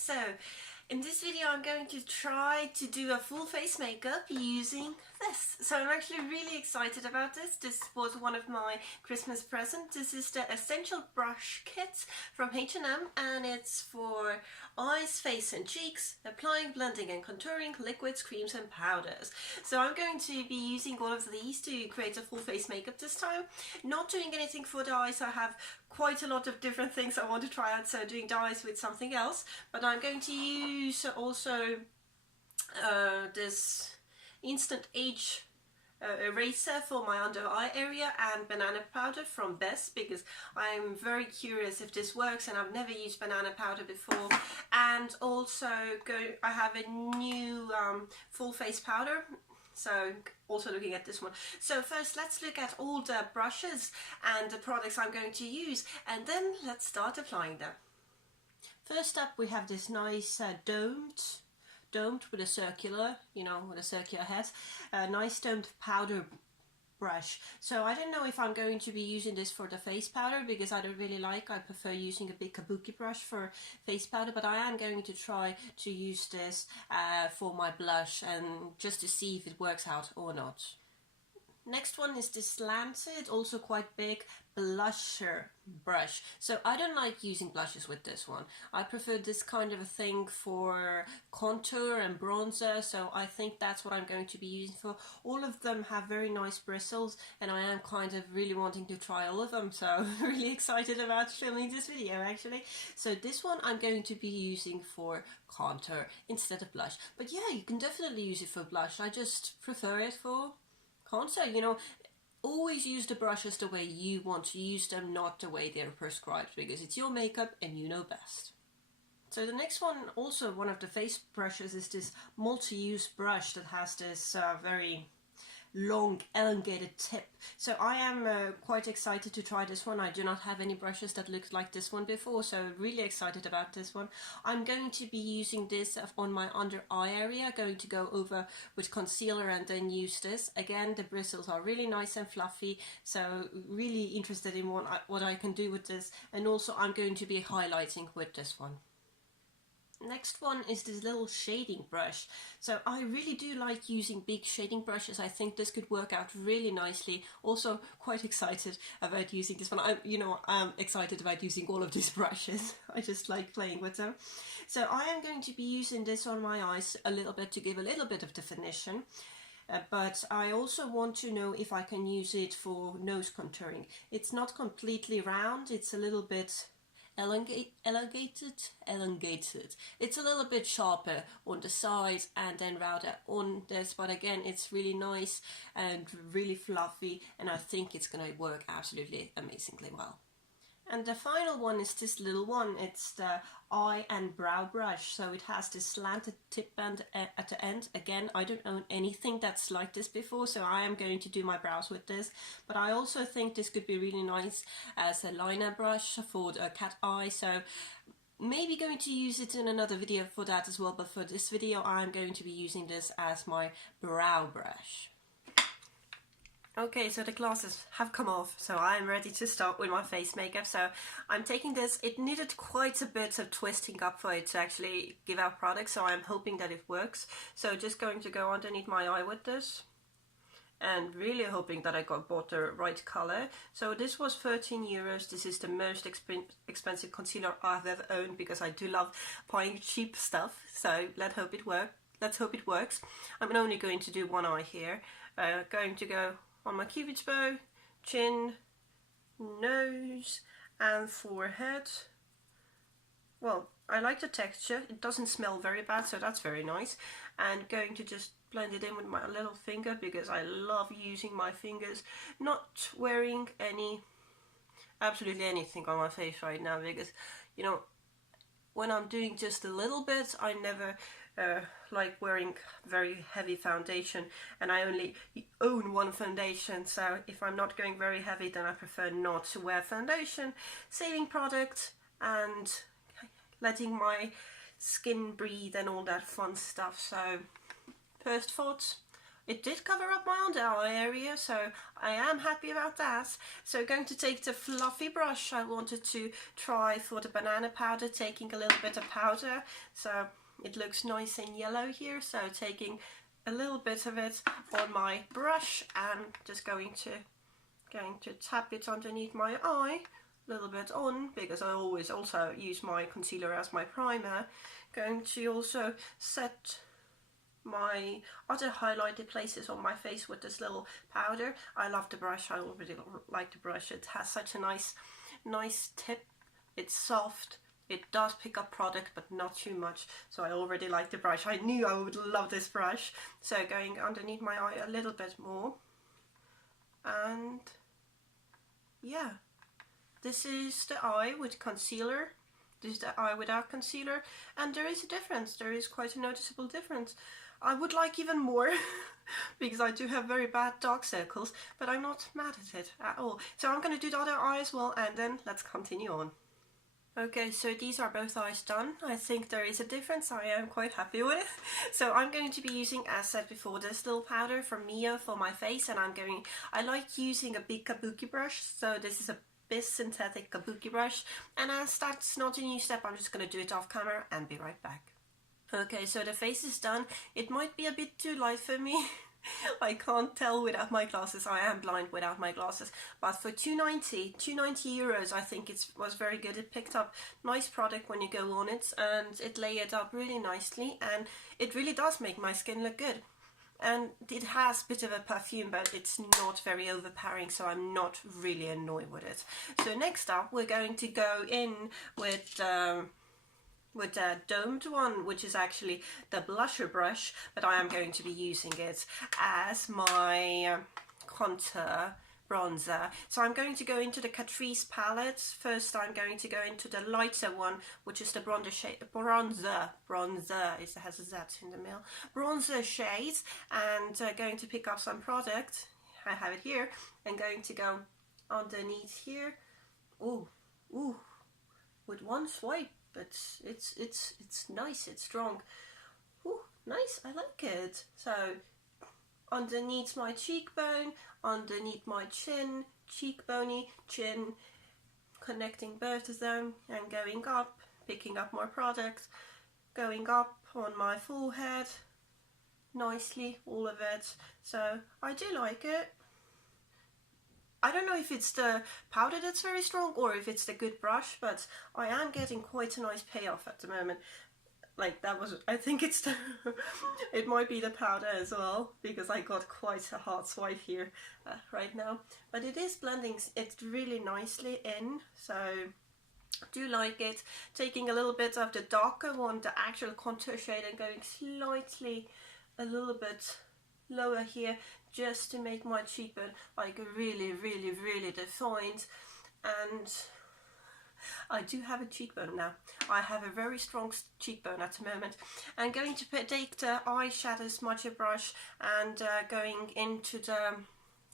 So in this video I'm going to try to do a full face makeup using this. So I'm actually really excited about this. This was one of my Christmas presents. This is the Essential Brush Kit from H&M and it's for eyes, face and cheeks, applying, blending and contouring, liquids, creams and powders. So I'm going to be using all of these to create a full face makeup this time. Not doing anything for the eyes. I have quite a lot of different things I want to try out, so doing the eyes with something else. But I'm going to use also this Instant Age eraser for my under eye area and banana powder from BYS, because I'm very curious if this works and I've never used banana powder before. And also I have a new full face powder. So also looking at this one. So first let's look at all the brushes and the products I'm going to use, and then let's start applying them. First up we have this nice domed with a circular, with a circular head, a nice domed powder brush. So I don't know if I'm going to be using this for the face powder because I don't really I prefer using a big kabuki brush for face powder, but I am going to try to use this for my blush and just to see if it works out or not. Next one is this slanted, also quite big blusher brush. So I don't like using blushes with this one. I prefer this kind of a thing for contour and bronzer, so I think that's what I'm going to be using for. All of them have very nice bristles and I am kind of really wanting to try all of them, so I'm really excited about filming this video actually. So this one I'm going to be using for contour instead of blush. But yeah, you can definitely use it for blush. I just prefer it for contour. Always use the brushes the way you want to use them, not the way they're prescribed, because it's your makeup and you know best. So the next one, also one of the face brushes, is this multi-use brush that has this very long elongated tip. So I am quite excited to try this one. I do not have any brushes that look like this one before, so really excited about this one. I'm going to be using this on my under eye area, going to go over with concealer and then use this. Again, the bristles are really nice and fluffy, so really interested in what I can do with this, and also I'm going to be highlighting with this one. Next one is this little shading brush. So I really do like using big shading brushes. I think this could work out really nicely. Also quite excited about using this one. I'm excited about using all of these brushes. I just like playing with them. So I am going to be using this on my eyes a little bit to give a little bit of definition. But I also want to know if I can use it for nose contouring. It's not completely round, it's a little bit elongated. It's a little bit sharper on the sides and then rounder on this, but again it's really nice and really fluffy, and I think it's gonna work absolutely amazingly well. And the final one is this little one. It's the eye and brow brush. So it has this slanted tip band at the end. Again, I don't own anything that's like this before, so I am going to do my brows with this. But I also think this could be really nice as a liner brush for a cat eye. So maybe going to use it in another video for that as well. But for this video, I'm going to be using this as my brow brush. Okay, so the glasses have come off, so I'm ready to start with my face makeup. So I'm taking this. It needed quite a bit of twisting up for it to actually give out product, so I'm hoping that it works. So just going to go underneath my eye with this, and really hoping that I bought the right color. So this was 13 euros. This is the most expensive concealer I've ever owned, because I do love buying cheap stuff. So let's hope it works. I'm only going to do one eye here. Going to go on my cupid's bow, chin, nose and forehead. Well, I like the texture. It doesn't smell very bad, so that's very nice. And going to just blend it in with my little finger, because I love using my fingers. Not wearing absolutely anything on my face right now, because when I'm doing just a little bit, I never like wearing very heavy foundation, and I only own one foundation, so if I'm not going very heavy, then I prefer not to wear foundation, saving product and letting my skin breathe and all that fun stuff. So first thoughts, it did cover up my under eye area, so I am happy about that. So going to take the fluffy brush I wanted to try for the banana powder, taking a little bit of powder, so it looks nice and yellow here. So taking a little bit of it on my brush and just going to tap it underneath my eye, a little bit on, because I always also use my concealer as my primer. Going to also set my other highlighted places on my face with this little powder. I love the brush, I already like the brush. It has such a nice tip, it's soft, it does pick up product but not too much, so I already like the brush. I knew I would love this brush. So going underneath my eye a little bit more, and yeah, this is the eye with concealer, this is the eye without concealer, and there is a difference, there is quite a noticeable difference. I would like even more because I do have very bad dark circles, but I'm not mad at it at all. So I'm going to do the other eye as well, and then let's continue on. Okay, so these are both eyes done. I think there is a difference, I am quite happy with it. So I'm going to be using, as said before, this little powder from MIYO for my face, and I like using a big kabuki brush, so this is a BYS synthetic kabuki brush, and as that's not a new step, I'm just going to do it off camera and be right back. Okay, so the face is done. It might be a bit too light for me. I can't tell without my glasses. I am blind without my glasses. But for €2.90 euros, I think it was very good. It picked up nice product when you go on it, and it layered up really nicely, and it really does make my skin look good. And it has a bit of a perfume, but it's not very overpowering, so I'm not really annoyed with it. So next up, we're going to go in with the domed one, which is actually the blusher brush, but I am going to be using it as my contour bronzer. So I'm going to go into the Catrice palette. First I'm going to go into the lighter one, which is the bronzer shade, it has a Z in the middle, bronzer shade, and going to pick up some product. I have it here, and going to go underneath here. Ooh, with one swipe. But it's nice, it's strong. Ooh, nice, I like it. So underneath my cheekbone, underneath my chin, cheekbony, chin, connecting both of them, and going up, picking up more product, going up on my forehead, nicely, all of it. So I do like it. I don't know if it's the powder that's very strong or if it's the good brush, but I am getting quite a nice payoff at the moment. Like that was, I think it's the, it might be the powder as well, because I got quite a hard swipe here right now. But it is blending it really nicely in, so do like it. Taking a little bit of the darker one, the actual contour shade, and going slightly a little bit lower here, just to make my cheekbone like really defined. And I do have a cheekbone now. I have a very strong cheekbone at the moment. I'm going to take the eyeshadow smudger brush and going into the,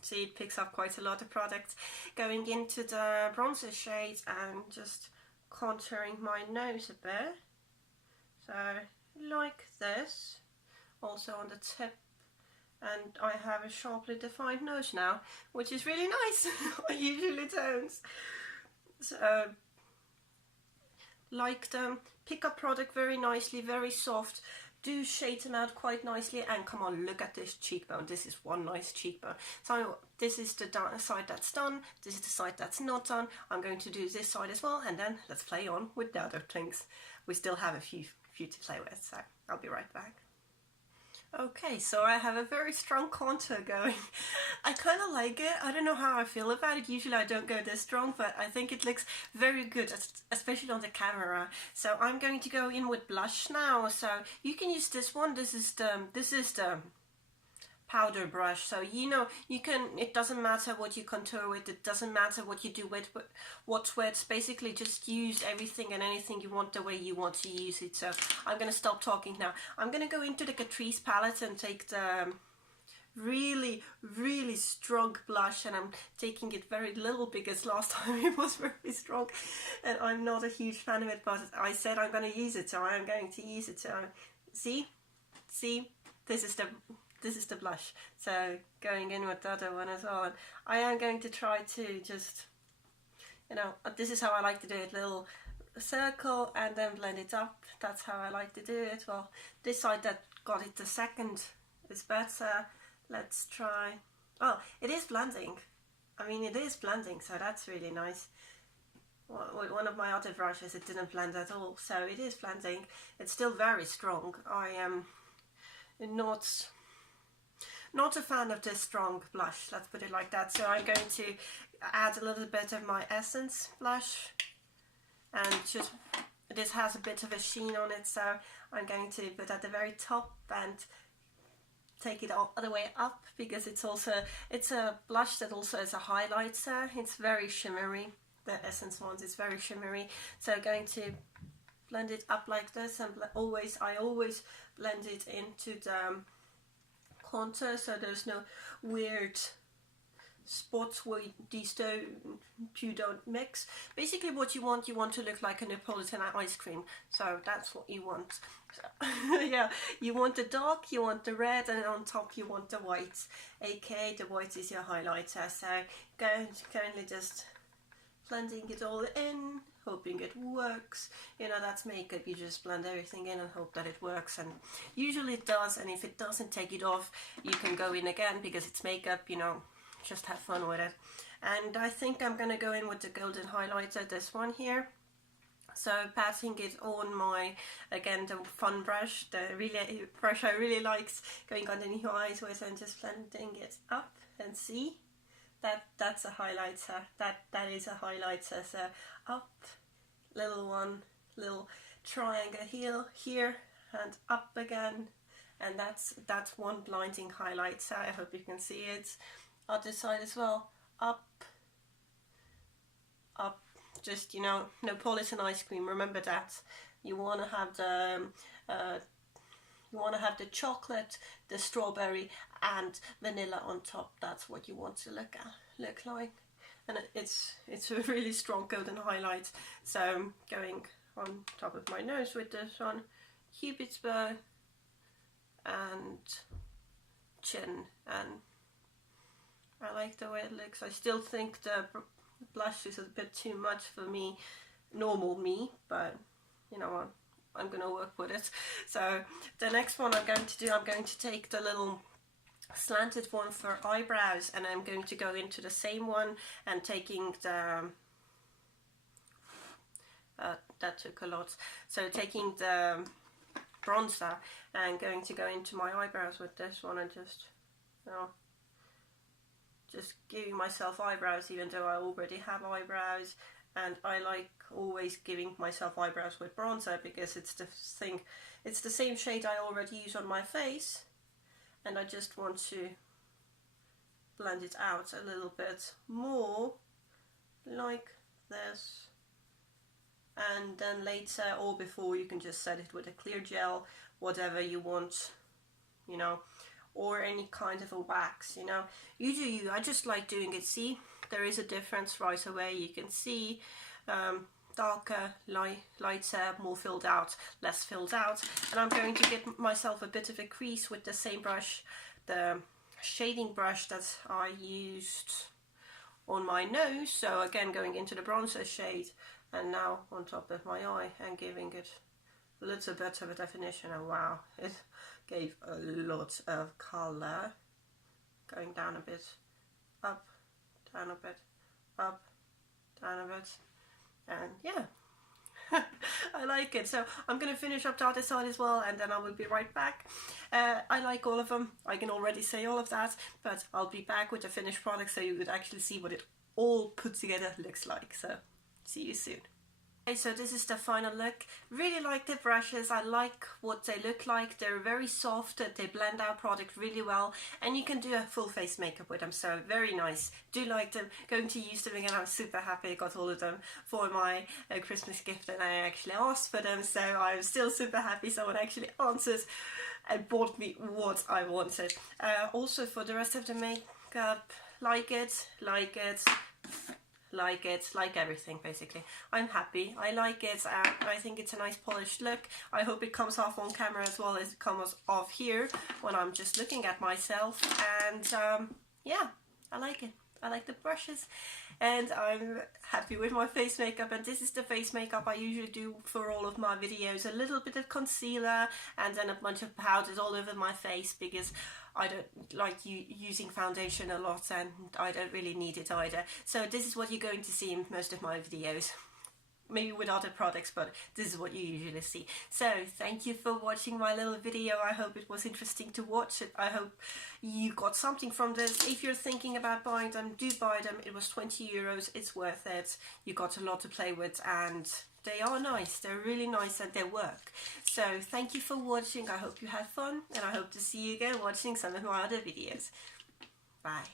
see, it picks up quite a lot of product, going into the bronzer shades and just contouring my nose a bit. So like this, also on the tip. And I have a sharply defined nose now, which is really nice. I usually don't. So, like them, pick up product very nicely, very soft. Do shade them out quite nicely, and come on, look at this cheekbone. This is one nice cheekbone. So this is the side that's done. This is the side that's not done. I'm going to do this side as well, and then let's play on with the other things. We still have a few to play with, so I'll be right back. Okay, so I have a very strong contour going. I kind of like it. I don't know how I feel about it. Usually I don't go this strong, but I think it looks very good, especially on the camera. So I'm going to go in with blush now. So you can use this one. This is the powder brush, so you know, you can, it doesn't matter what you contour with, it doesn't matter what you do with what's wet. Basically just use everything and anything you want the way you want to use it. So I'm gonna stop talking now. I'm gonna go into the Catrice palette and take the really strong blush, and I'm taking it very little because last time it was very strong and I'm not a huge fan of it, but I said I'm going to use it, so I am going to use it. So see, this is the this is the blush. So going in with the other one as well. And I am going to try to just, you know, this is how I like to do it, little circle and then blend it up. That's how I like to do it. Well, this side that got it the second is better. Let's try. Oh, it is blending. I mean, it is blending, so that's really nice. With one of my other brushes, it didn't blend at all, so it is blending. It's still very strong. I am not a fan of this strong blush, let's put it like that. So I'm going to add a little bit of my Essence blush, and just, this has a bit of a sheen on it, so I'm going to put at the very top and take it all the way up, because it's a blush that also is a highlighter. It's very shimmery. The Essence ones is very shimmery, so I'm going to blend it up like this, and I always blend it into the contour, so there's no weird spots where these two don't mix. Basically what you want to look like a Neapolitan ice cream, so that's what you want. So, yeah, you want the dark, you want the red, and on top you want the white, aka the white is your highlighter. So currently just blending it all in, hoping it works. You know, that's makeup, you just blend everything in and hope that it works, and usually it does. And if it doesn't, take it off, you can go in again, because it's makeup, you know, just have fun with it. And I think I'm gonna go in with the golden highlighter, this one here. So patting it on my, again, the fun brush, the brush I really likes, going underneath your eyes with, and just blending it up, and see. That's a highlighter. That is a highlighter. So up, little one, little triangle here, and up again, and that's one blinding highlighter. I hope you can see it. Other side as well. Up, up. Just, you know, Neapolitan ice cream. Remember that. You want to have the chocolate, the strawberry, and vanilla on top. That's what you want to look like. And it's a really strong golden highlight. So I'm going on top of my nose with this one, Cupid's bow, and chin. And I like the way it looks. I still think the blush is a bit too much for me, normal me, but you know what, I'm gonna work with it. So the next one I'm going to take the little slanted one for eyebrows, and I'm going to go into the same one and taking the that took a lot. So taking the bronzer and going to go into my eyebrows with this one, and just, you know, just giving myself eyebrows, even though I already have eyebrows. And I like always giving myself eyebrows with bronzer, because it's the same shade I already use on my face, and I just want to blend it out a little bit more, like this. And then later or before, you can just set it with a clear gel, whatever you want, you know, or any kind of a wax, you know. You do you. I just like doing it. See, there is a difference right away. You can see darker, lighter, more filled out, less filled out. And I'm going to get myself a bit of a crease with the same brush, the shading brush that I used on my nose. So again, going into the bronzer shade, and now on top of my eye, and giving it a little bit of a definition. And wow, it gave a lot of color. Going down a bit, up, down a bit, up, down a bit, and yeah, I like it. So I'm going to finish up the other side as well, and then I will be right back. I like all of them, I can already say all of that, but I'll be back with the finished product so you would actually see what it all put together looks like. So see you soon. Okay, so this is the final look. Really like the brushes. I like what they look like. They're very soft, they blend out product really well, and you can do a full face makeup with them, so very nice. Do like them. Going to use them again. I'm super happy I got all of them for my Christmas gift, and I actually asked for them, so I'm still super happy someone actually answered and bought me what I wanted. Also for the rest of the makeup, like it, like it, like everything basically. I'm happy, I like it, and I think it's a nice polished look. I hope it comes off on camera as well as it comes off here when I'm just looking at myself, and yeah, I like it. I like the brushes, and I'm happy with my face makeup. And this is the face makeup I usually do for all of my videos. A little bit of concealer and then a bunch of powders all over my face, because I don't like using foundation a lot, and I don't really need it either. So this is what you're going to see in most of my videos. Maybe with other products, but this is what you usually see. So thank you for watching my little video. I hope it was interesting to watch it. I hope you got something from this. If you're thinking about buying them, do buy them. It was 20 euros. It's worth it. You got a lot to play with, and they are nice. They're really nice, and they work. So thank you for watching. I hope you had fun, and I hope to see you again watching some of my other videos. Bye.